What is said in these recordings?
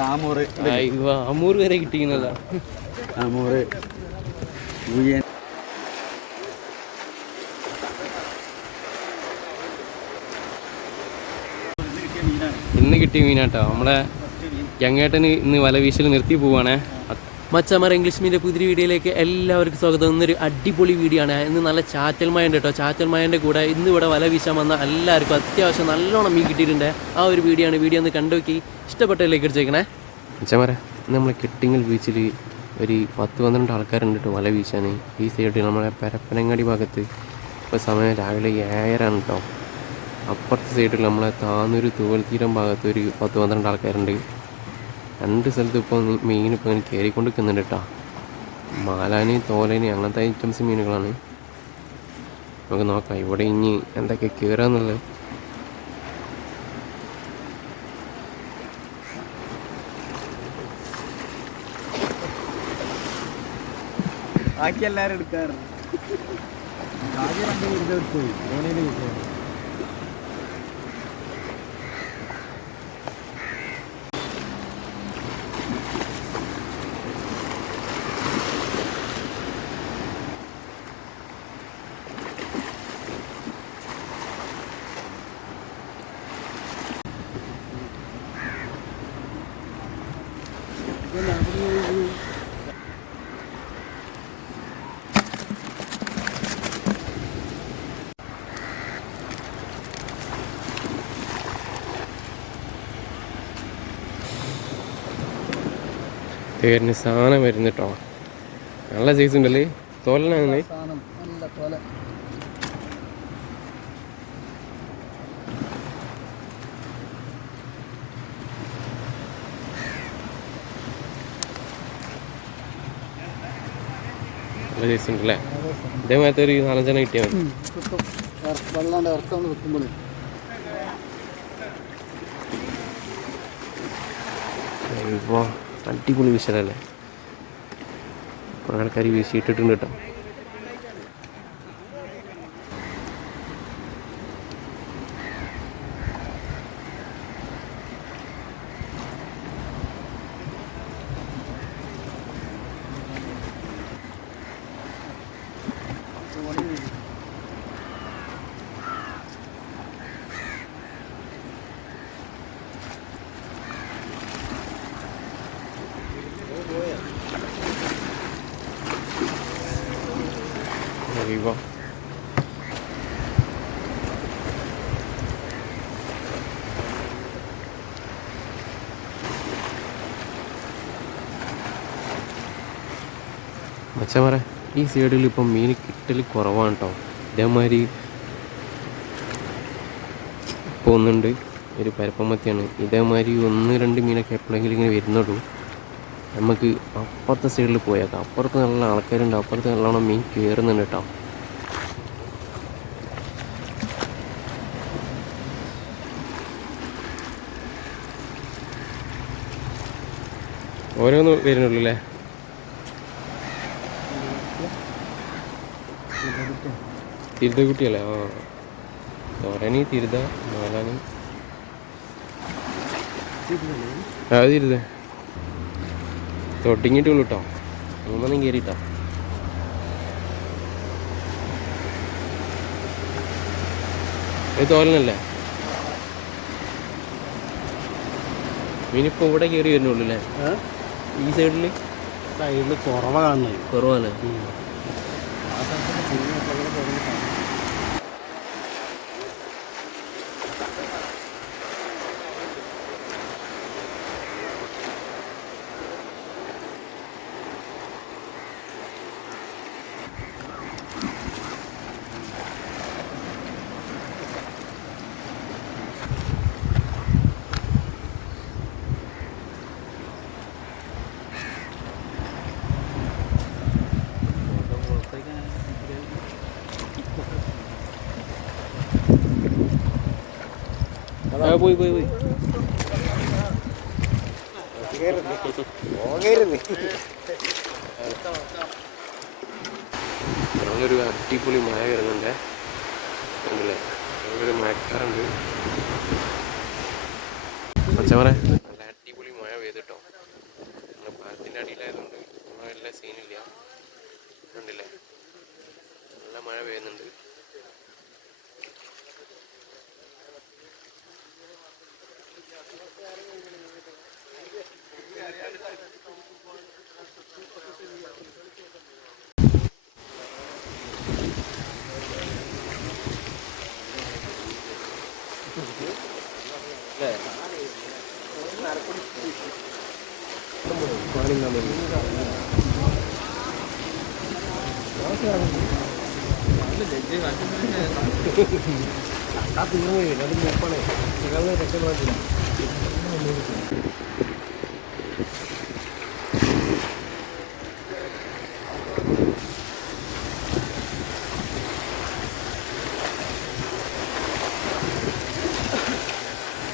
ആമൂർ വരെ കിട്ടിക്കുന്നതാ. ആമൂർ ഇന്ന് കിട്ടിയ മീനാട്ടോ. നമ്മളെ യങ്ങേട്ടന് ഇന്ന് വല വീശൽ നിർത്തി പോവാണേ. മച്ചമാർ ഇംഗ്ലീഷ് മീൻ്റെ പുതിയ വീഡിയോയിലേക്ക് എല്ലാവർക്കും സ്വാഗതം. ഇന്നൊരു അടിപൊളി വീഡിയോ ആണ്. ഇന്ന് നല്ല ചാറ്റൽ മഴ ഉണ്ട് കേട്ടോ. ചാറ്റൽ മഴൻ്റെ കൂടെ ഇന്ന് ഇവിടെ വല വീശാൻ വന്ന എല്ലാവർക്കും അത്യാവശ്യം നല്ലോണം മീൻ കിട്ടിയിട്ടുണ്ട്. ആ ഒരു വീഡിയോ ആണ്. വീഡിയോ ഒന്ന് കണ്ടുനോക്കി ഇഷ്ടപ്പെട്ടതിലേക്ക് അടിച്ചേക്കണേ. മച്ചമാരെ നമ്മൾ കെട്ടിങ്ങൽ ബീച്ചിൽ ഒരു 10-12 ആൾക്കാരുണ്ട് കേട്ടോ വല വീശാൻ. ഈ സൈഡിൽ നമ്മളെ പരപ്പനങ്ങാടി ഭാഗത്ത് ഇപ്പോൾ സമയം രാവിലെ 7:30 ആണ് കേട്ടോ. അപ്പുറത്തെ സൈഡിൽ നമ്മളെ താന്നൂർ തൂവൽത്തീരം ഭാഗത്ത് ഒരു 10-12 ആൾക്കാരുണ്ട്. രണ്ട് സ്ഥലത്ത് ഇപ്പോൾ മീൻ ഇപ്പോൾ ഇങ്ങനെ കയറിക്കൊണ്ട് നിൽക്കുന്നുണ്ട് കേട്ടോ. മാലാനി, തോലനി അങ്ങനത്തെ ഐറ്റംസ് മീനുകളാണ്. നമുക്ക് നോക്കാം ഇവിടെ ഇനി എന്തൊക്കെ കയറാന്നുള്ളത്. ബാക്കി എല്ലാവരും എടുക്കാറുണ്ട്. ആദ്യം 2 വീട് എടുത്തു ഓനേനെ കിട്ടും. പേരിന് സാധനം വരുന്നു കേട്ടോ. നല്ല സൈസ് ഉണ്ടല്ലേ. തോലനാണ്. നല്ല സൈസ് ഉണ്ടല്ലേ. ഇതേമാരത്തെ ഒരു 4-5 കിട്ടിയാൽ മതി. ഇപ്പോൾ അടിപൊളി വിഷയല്ലേ. കുറേ ആൾക്കാർ വീശിയിട്ടിട്ടുണ്ട് കേട്ടോ. Arriba. മച്ചമാരെ ഈ സൈഡിൽ ഇപ്പം മീൻ കിട്ടൽ കുറവാണ് കേട്ടോ. ഇതേമാതിരി ഇപ്പോൾ ഒന്നുണ്ട്, ഒരു പരപ്പമത്തിയാണ്. ഇതേമാതിരി 1-2 മീനൊക്കെ എപ്പോഴെങ്കിലും ഇങ്ങനെ വരുന്നുള്ളൂ. നമുക്ക് അപ്പുറത്തെ സൈഡിൽ പോയേക്കാം. അപ്പുറത്ത് നല്ല ആൾക്കാരുണ്ട്. അപ്പുറത്ത് നല്ലോണം മീൻ കയറുന്നുണ്ട് കേട്ടോ. ഓരോന്ന് വരുന്നുള്ളൂ അല്ലേ. തിരുതക്കുട്ടിയല്ലേ. ആ തോരണി, തിരുത, മാലാനി. അത് തിരുത തൊട്ടിങ്ങിട്ടുള്ളൂ കേട്ടോ. മൂന്നെണ്ണം കയറിയിട്ടാ. ഇത് തോലനല്ലേ. മീനിപ്പോൾ ഇവിടെ കയറി വരുന്നുള്ളൂ അല്ലേ. ഈ സൈഡിൽ കുറവാണ്. പോയി ഒരു അടിപൊളി മഴ വരുന്നുണ്ടേ. കണ്ടില്ലേ, ഒരു മഴക്കാറുണ്ട്. പച്ചമറ നല്ല അടിപൊളി മഴ പെയ്തിട്ടോ. അടിയിലായതുകൊണ്ട് വലിയ സീനില്ല. കണ്ടില്ലേ, നല്ല മഴ പെയ്യുന്നുണ്ട്.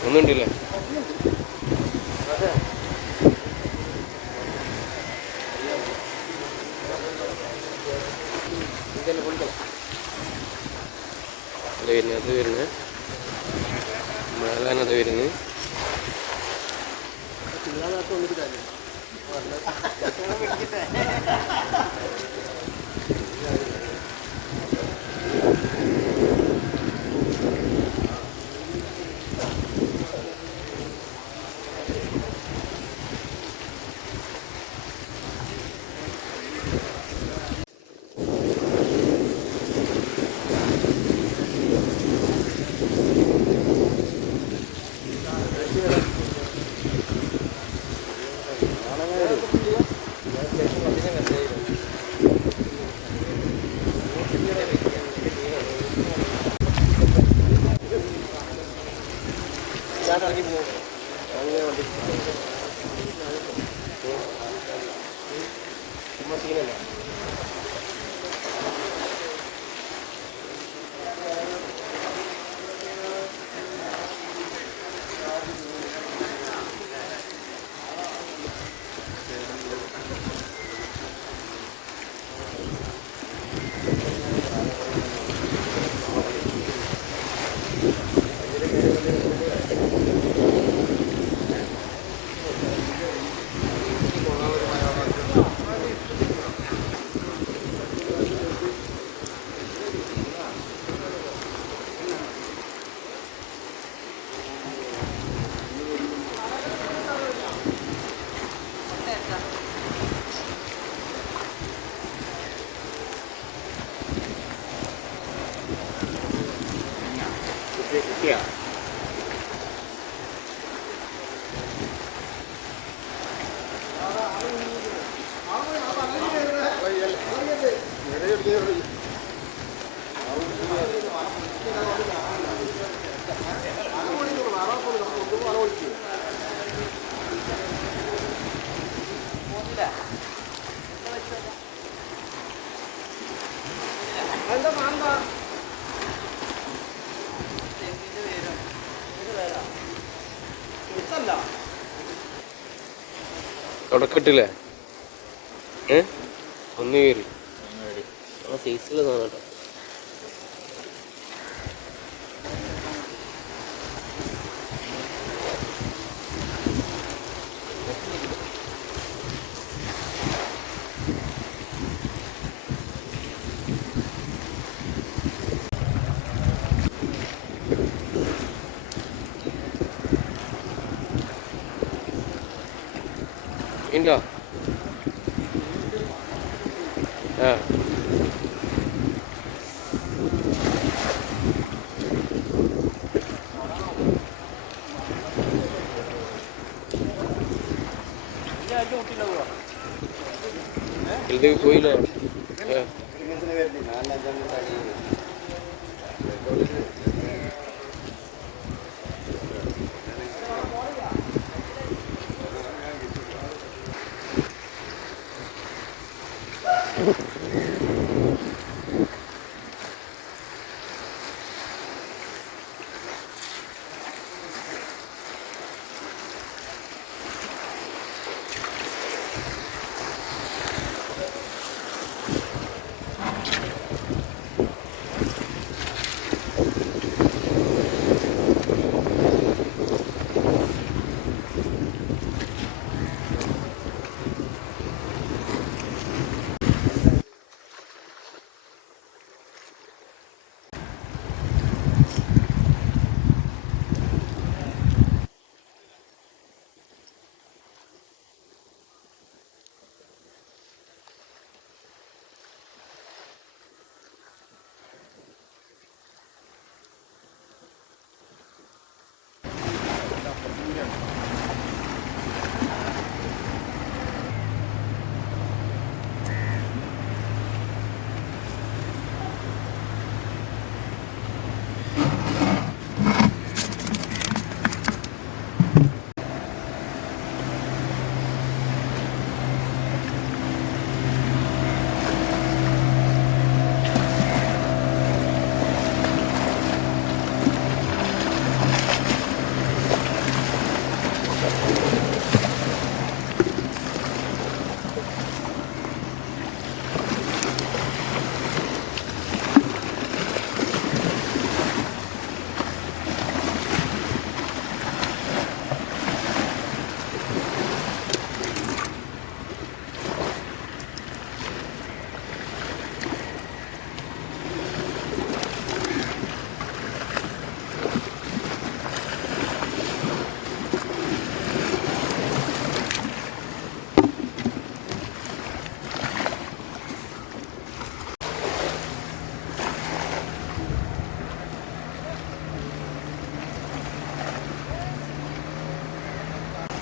ഒന്നുണ്ടല്ലേ? അത് വരുന്നത് മേലാനത് വരുന്നത്. തുടക്കട്ടില്ലേ? ഒന്ന് കയറി ആ സൈസിൽ തോന്നട്ടോ. ഇല്ല ആ ഇത് പോയില്ലേ?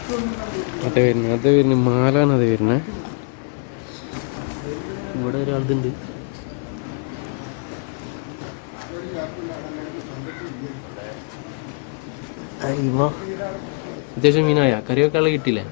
അത് വരുന്നത് മാലാണ് അത് വരുന്നത്. ഇവിടെ ഒരാളുണ്ട്. അത്യാവശ്യം മീനായ കറിയൊക്കെ ഉള്ള കിട്ടിയില്ലേ?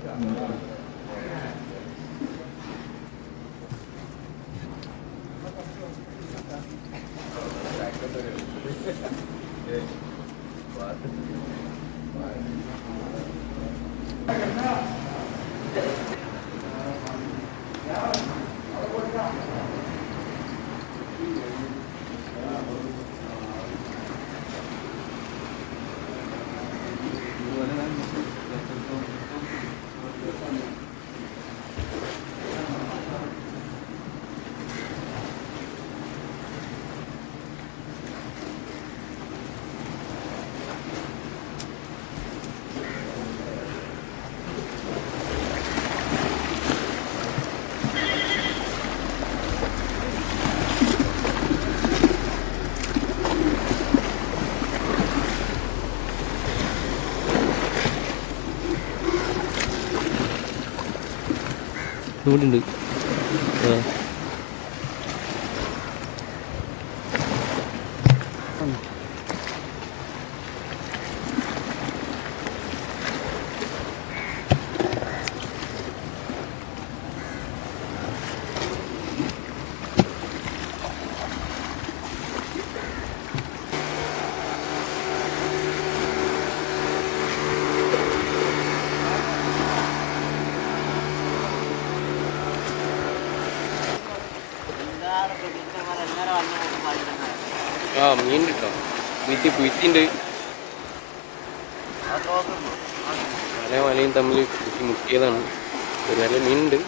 ഇവിടെ ഉണ്ട്. ആ മീൻ കിട്ടോ? കുയിച്ചുണ്ട്. മല മലയും തമ്മിൽ മുട്ടിയതാണ്. ഒരു നല്ല മീനുണ്ട്.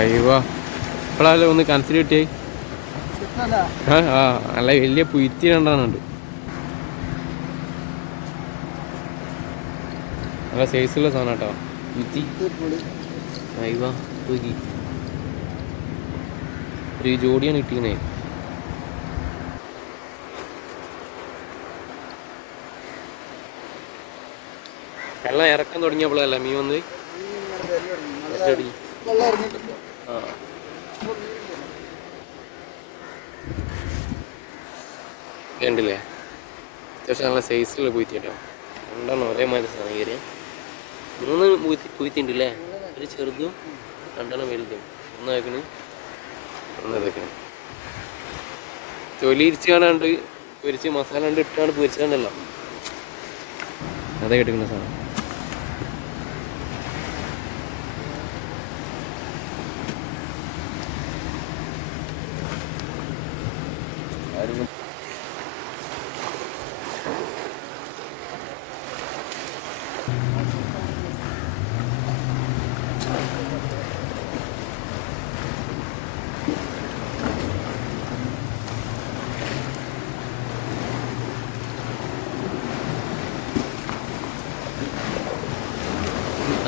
അയ്യോ ഇപ്പോഴല്ലേ ഒന്ന് കൺസിഡർ കിട്ടിയായി. ആ നല്ല വലിയ പുയ്ത്തി രണ്ടാണുണ്ട്. നല്ല സൈസുള്ള സാധനം കേട്ടോ പുയ്ത്തി. അയ്യോ ഒരു ജോഡിയാണ് കിട്ടിയത്. വെള്ളം ഇറക്കാൻ തുടങ്ങിയപ്പോഴല്ല മീൻ വന്ന് കണ്ടില്ലേ? അത്യാവശ്യം നല്ല സൈസിലുള്ള പൂത്തിട്ടോ. രണ്ടെണ്ണം ഒരേമാതിരി സാധനം കയറിയ 3 പൂത്തിണ്ട് അല്ലേ? ഒരു ചെറുതും 2 വലുതും. ഒന്നാക്കണ് ഒന്നതൊക്കെയാണ് തൊലിരിച്ച് കാണാണ്ട് പൊരിച്ച് മസാല കൊണ്ട് ഇട്ടാണ്ട് പൊരിച്ചാണ്ടല്ലോ അതേ എടുക്കുന്ന സാധനം.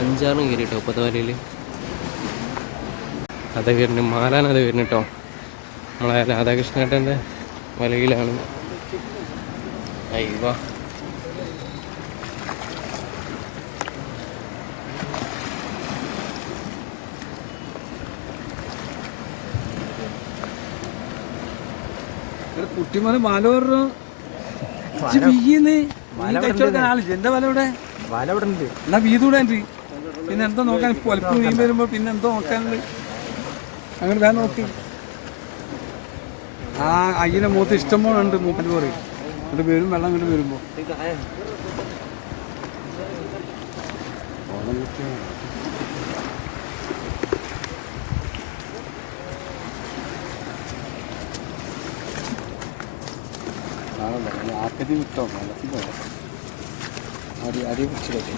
അഞ്ചാറും കയറി കേട്ടോ ഒപ്പത്തവലയിൽ. അതൊക്കെ വരുന്നുണ്ട്. മാലാനത് വരുന്നു കേട്ടോ. നമ്മളെ രാധാകൃഷ്ണേട്ടൻ്റെ വലയിലാണ്. അയ്യോ കുട്ടിമോനെ മാല പറഞ്ഞു എന്റെ വല ഇവിടെ എന്നാ വീതൂടെ പിന്നെ എന്തോ നോക്കാൻ പൊലപ്പ് മീൻ വരുമ്പോ പിന്നെ എന്തോ നോക്കാനുണ്ട്. അങ്ങനെ വേഗം നോക്കി. ആ അയ്യനെ മൂത്ത് ഇഷ്ടം പോലെ ഉണ്ട്. മൂപ്പര് പറയും ഇങ്ങോട്ട് വരും വെള്ളം ഇങ്ങോട്ട് വരുമ്പോ ആക്കതി വിട്ടോ അടി പിടിച്ചിട്ടൊക്കെ.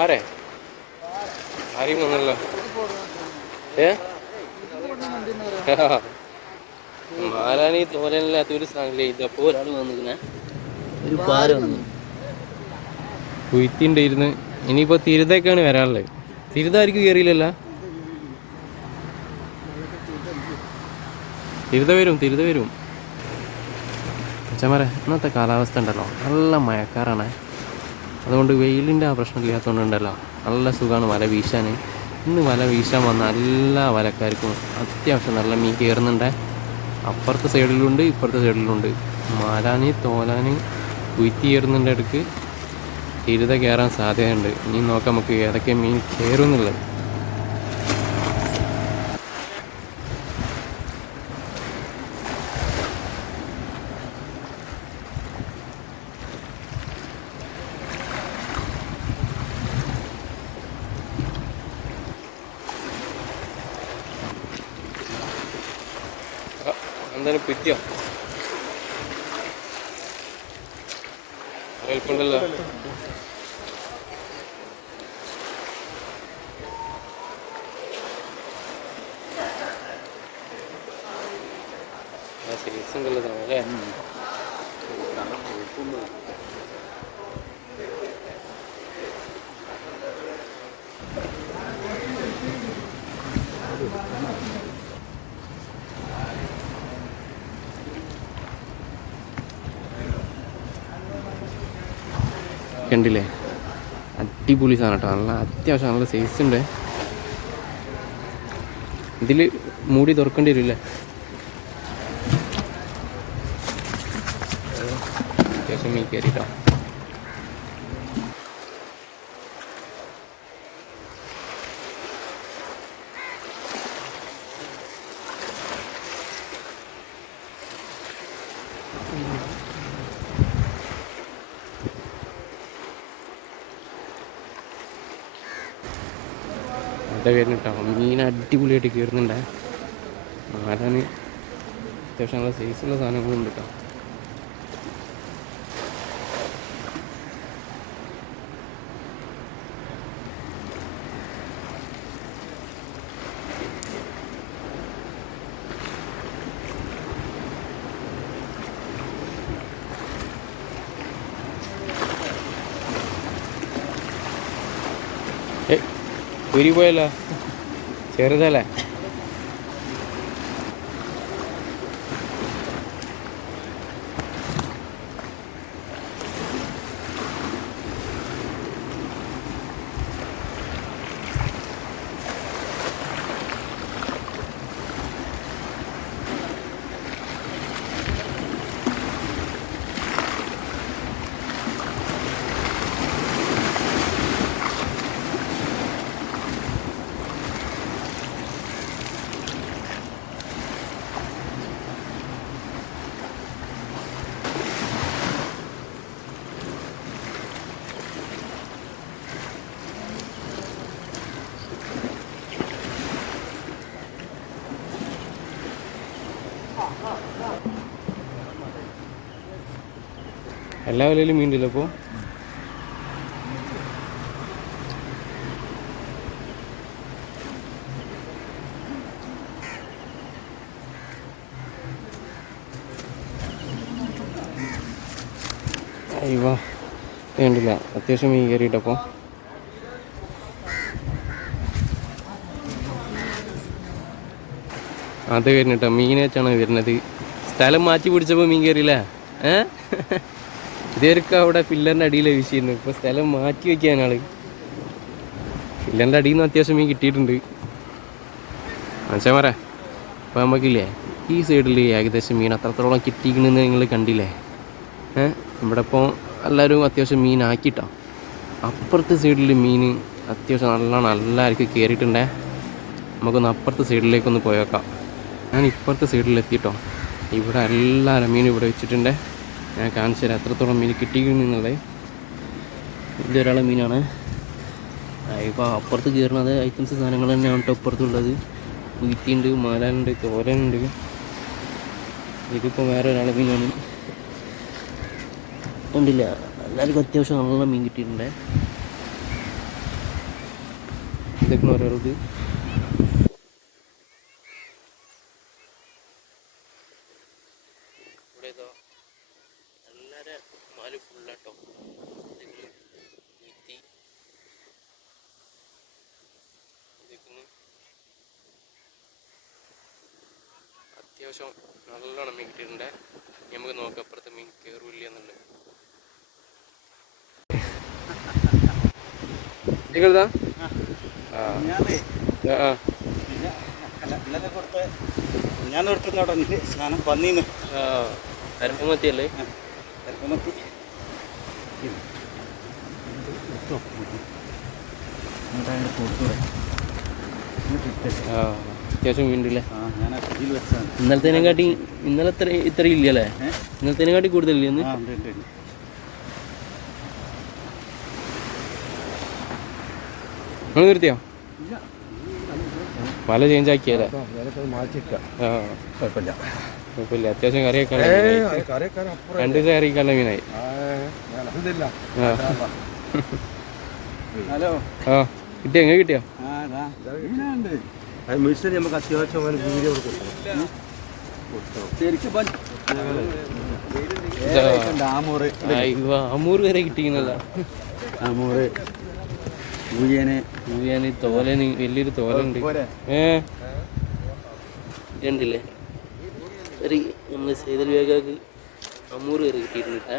ആരെ ആരെയും വന്നല്ലോ. മാരാണി തോരനില്ലാത്ത ഒരു സാധനമില്ല. ഇതപ്പോ ഒരാൾ വന്നിരിക്കണേ, ഒരു പാര വന്നു കുയിത്തിണ്ടായിരുന്നു. ഇനിയിപ്പോ തിരുതൊക്കെയാണ് വരാനുള്ളത്. തിരുതായിരിക്കും കയറിയില്ലല്ലോ. തിരുത വരും. അച്ഛന്മാരെ ഇന്നത്തെ കാലാവസ്ഥ ഉണ്ടല്ലോ, നല്ല മഴക്കാറാണ്. അതുകൊണ്ട് വെയിലിൻ്റെ ആ പ്രശ്നം ഇല്ലാത്തതുകൊണ്ടുണ്ടല്ലോ നല്ല സുഖമാണ് വല വീശാൻ. ഇന്ന് വല വീശാൻ വന്ന എല്ലാ വലക്കാർക്കും അത്യാവശ്യം നല്ല മീൻ കയറുന്നുണ്ട്. അപ്പുറത്തെ സൈഡിലുണ്ട്, ഇപ്പുറത്തെ സൈഡിലുണ്ട്. മാലാനി തോലാനി കുയിത്തി കയറുന്നുണ്ട്. ഇടയ്ക്ക് തിരുത കയറാൻ സാധ്യതയുണ്ട്. ഇനി നോക്കാം നമുക്ക് ഏതൊക്കെ മീൻ കയറുന്നുള്ളത്. എന്തായാലും പിറ്റിയോ എളുപ്പമുണ്ടല്ലോ. സീരീസ് ഉണ്ടല്ലോ അല്ലേ. കണ്ടില്ലേ, അടിപൊളി സാധനം കേട്ടോ. നല്ല അത്യാവശ്യം നല്ല സൈസ് ഉണ്ട്. ഇതിൽ മൂടി തുറക്കേണ്ടി വരില്ലേ. അത്യാവശ്യം മീൻ കയറിട്ടോ. വരുന്നുട്ടോ മീൻ അടിപൊളിയായിട്ട് കയറുന്നുണ്ട്. ആരാന് അത്യാവശ്യം നല്ല സൈസുള്ള സാധനങ്ങളുണ്ട് കേട്ടോ. കുരി പോയല്ലോ, ചെറുതല്ലേ. എല്ലാ വലയിലും മീനില്ല അപ്പോൾ. അയ്യോ വേണ്ടില്ല, അത്യാവശ്യം മീൻ കയറിയിട്ടപ്പോൾ. അത് കഴിഞ്ഞിട്ടോ മീനേറ്റാണ് വരുന്നത്. സ്ഥലം മാറ്റി പിടിച്ചപ്പോൾ മീൻ കയറിയില്ലേ? ഇതേർക്ക് അവിടെ പില്ലറിൻ്റെ അടിയിലെ വീശിയിരുന്നു. ഇപ്പോൾ സ്ഥലം മാറ്റി വയ്ക്കാനാള്. പില്ലറിൻ്റെ അടിയിൽ നിന്ന് അത്യാവശ്യം മീൻ കിട്ടിയിട്ടുണ്ട് മനസ്സിലാ. അപ്പോൾ നമുക്കില്ലേ ഈ സൈഡിൽ ഏകദേശം മീൻ അത്രത്തോളം കിട്ടിക്കണമെന്ന് നിങ്ങൾ കണ്ടില്ലേ? ഇവിടെ ഇപ്പോൾ എല്ലാവരും അത്യാവശ്യം മീനാക്കിട്ടോ. അപ്പുറത്തെ സൈഡിൽ മീൻ അത്യാവശ്യം നല്ലോണം എല്ലാവർക്കും കയറിയിട്ടുണ്ടേ. നമുക്കൊന്ന് അപ്പുറത്തെ സൈഡിലേക്കൊന്ന് പോയേക്കാം. ഞാൻ ഇപ്പുറത്തെ സൈഡിലെത്തിയിട്ടോ. ഇവിടെ എല്ലാവരും മീൻ ഇവിടെ വെച്ചിട്ടുണ്ട്. ഞാൻ കാണിച്ചു തരാം എത്രത്തോളം മീൻ കിട്ടിയിട്ടുണ്ടെന്നുള്ളത്. ഇതൊരാളെ മീനാണ്. ഇപ്പോൾ അപ്പുറത്ത് കയറുന്നത് ഐറ്റംസ് സാധനങ്ങൾ തന്നെയാണ് കേട്ടോ അപ്പുറത്തുള്ളത്. കുയിത്തിയുണ്ട്, മാലാനുണ്ട്, തോരനുണ്ട്. ഇതിപ്പോൾ വേറെ ഒരാളെ മീനാണ്. കണ്ടില്ല, എല്ലാവർക്കും അത്യാവശ്യം നല്ല മീൻ കിട്ടിയിട്ടുണ്ട്. ഇതൊക്കെ ഓരോരുത്. ഇവിടെ എല്ലാവരും മാല് ഫുള്ളാട്ടോ. അത്യാവശ്യം നല്ലോണം മീൻ കിട്ടിയിട്ടുണ്ട്. നമുക്ക് നോക്കാം അപ്പുറത്ത് മീൻ കയറില്ല എന്നുള്ളത്. നിങ്ങളതാ ഞാൻ എടുത്തുന്നോട്ടെ സാധനം പന്നീന്ന് അരപ്പമത്തിയല്ലേ? അരപ്പമത്തി അത്യാവശ്യം മീനുണ്ടല്ലേ? ഞാൻ ഫ്രിഡ്ജിൽ വെച്ചാണ്. ഇന്നലെ ഇത്ര ഇല്ലല്ലേ? ഇന്നലത്തേനെക്കാട്ടി കൂടുതലില്ലേ ഇന്ന്? നിങ്ങൾ നിർത്തിയോ? വല ചേഞ്ച് ആക്കിയല്ലേ? കുഴപ്പമില്ല, അത്യാവശ്യം കറിയൊക്കെ 2 ദിവസം കറിയൊക്കെയുള്ള മീനായി. ഹലോ കിട്ടിയോ? എങ്ങനെ കിട്ടിയോ? നമുക്ക് അത്യാവശ്യം വീഡിയോ അമൂറ് വരെ കിട്ടിക്കുന്നല്ല. അമൂറ് തോലന് വലിയൊരു തോലുണ്ട്. ഇതുണ്ടല്ലേ ഒരു നമ്മൾ സൈതൽ വേഗാക്ക് അമൂറ് വരെ കിട്ടിയിട്ടുണ്ട്.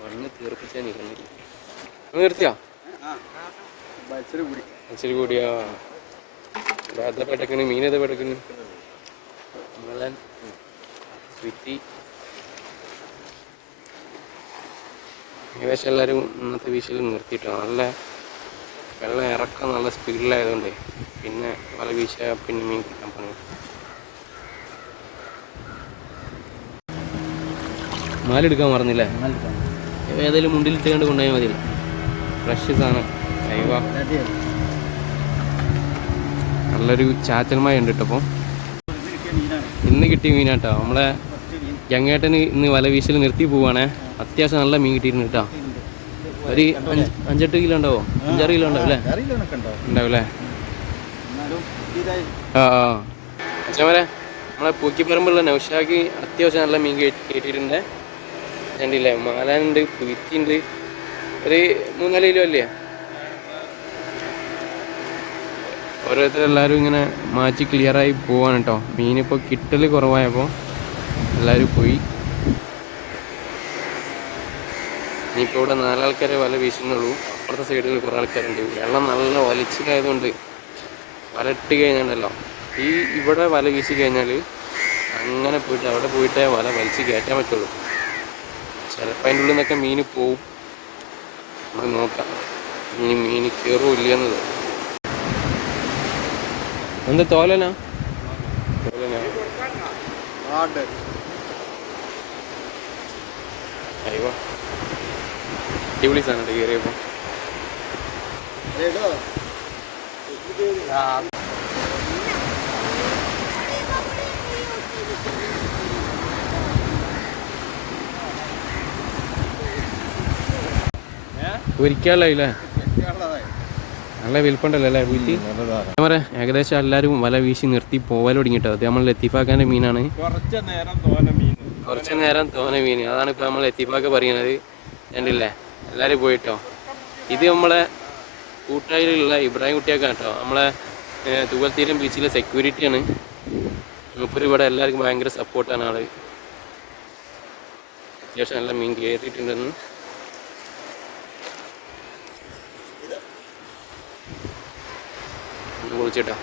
മണ്ണ് തീർപ്പിച്ചാൽ നിൽക്കുന്നില്ല. നിർത്തിയാ ഇച്ചിരി കൂടിയാ? അതെ പെട്ടക്കണ് മീനത് പെട്ടക്കണ് മലൻ സ്വിറ്റി. ഏകദേശം എല്ലാവരും ഇന്നത്തെ വീശിൽ നിർത്തിയിട്ടോ. നല്ല വെള്ളം ഇറക്കം നല്ല സ്പീഡിലായതുകൊണ്ട് പിന്നെ വല വീശിയാൽ പിന്നെ മീൻ കിട്ടാൻ പണി. മാലെടുക്കാൻ മറന്നില്ലേ? ഏതായാലും മുണ്ടിലിട്ട് കണ്ട് കൊണ്ടുപോയാൽ മതിയല്ലോ. ഫ്രഷ് സാധനം. അയ്യോ നല്ലൊരു ചാച്ചൽമായ ഉണ്ട് കേട്ടോ. അപ്പോൾ ഇന്ന് കിട്ടിയ മീനാട്ടോ. നമ്മളെ ജങ്ങേട്ടന് ഇന്ന് വല വീശൽ നിർത്തി പോവാണേ. അത്യാവശ്യം നല്ല മീൻ കിട്ടിയിട്ടുണ്ട് കേട്ടോ. ഒരു 5-8 കിലോ ഉണ്ടാവോ? 5-6 കിലോ ഉണ്ടാവും അല്ലേ? ഉണ്ടാവില്ലേ? അച്ഛന്മാരെ നമ്മളെ പൂക്കിപ്പറമ്പുള്ള നൗഷാക്ക് അത്യാവശ്യം നല്ല മീൻ കിട്ടിയിട്ടുണ്ട്. കണ്ടില്ലേ? മാലാനുണ്ട്, കുയിത്തിയുണ്ട്. ഒരു 3-4 കിലോ അല്ലേ? ഓരോരുത്തരെല്ലാവരും ഇങ്ങനെ മാറ്റി ക്ലിയറായി പോവാണ് കേട്ടോ. മീനിപ്പോൾ കിട്ടൽ കുറവായപ്പോൾ എല്ലാവരും പോയി. ഇനിയിപ്പോൾ ഇവിടെ 4 ആൾക്കാരെ വല വീശുന്നുള്ളൂ. അപ്പുറത്തെ സൈഡിൽ കുറേ ആൾക്കാരുണ്ട്. വെള്ളം നല്ല വലിച്ചതായതുകൊണ്ട് വല ഇട്ട് കഴിഞ്ഞാലല്ലോ ഇവിടെ വല വീശി കഴിഞ്ഞാൽ അങ്ങനെ പോയിട്ട് അവിടെ പോയിട്ടേ വല വലിച്ച് കയറ്റാൻ പറ്റുള്ളൂ. ചിലപ്പോൾ അതിൻ്റെ ഉള്ളിൽ നിന്നൊക്കെ മീൻ പോവും. നമുക്ക് നോക്കാം ഇനി മീൻ കയറുമില്ല എന്നത്. എന്താ തോലനാ? അയ്യോ അടിപൊളി സാധനം കയറിയപ്പോൾ. ഒരിക്കലല്ലേ നല്ല വിൽപ്പുണ്ടല്ലോ അല്ലേ വീട്ടിൽ? ഞാൻ പറയാം ഏകദേശം എല്ലാവരും വല വീശി നിർത്തി പോവാൻ തുടങ്ങിയിട്ടോ. അത് നമ്മൾ ലത്തീഫാക്കാൻ്റെ മീനാണ്. കുറച്ച് നേരം തോന മീൻ കുറച്ച് നേരം തോനെ മീൻ. അതാണ് ഇപ്പോൾ നമ്മൾ എത്തിപ്പാക്ക് പറയുന്നത്. കണ്ടില്ലേ എല്ലാവരും പോയിട്ടോ. ഇത് നമ്മളെ കൂട്ടായിലുള്ള ഇബ്രാഹിം കുട്ടിയൊക്കെ കേട്ടോ, നമ്മളെ തൂവൽത്തീരം ബീച്ചിലെ സെക്യൂരിറ്റിയാണ്. മൂപ്പര് ഇവിടെ എല്ലാവർക്കും ഭയങ്കര സപ്പോർട്ടാണ് ആള്. അത്യാവശ്യം നല്ല മീൻ കയറിയിട്ടുണ്ടെന്ന്. വിളിച്ചിട്ടോ.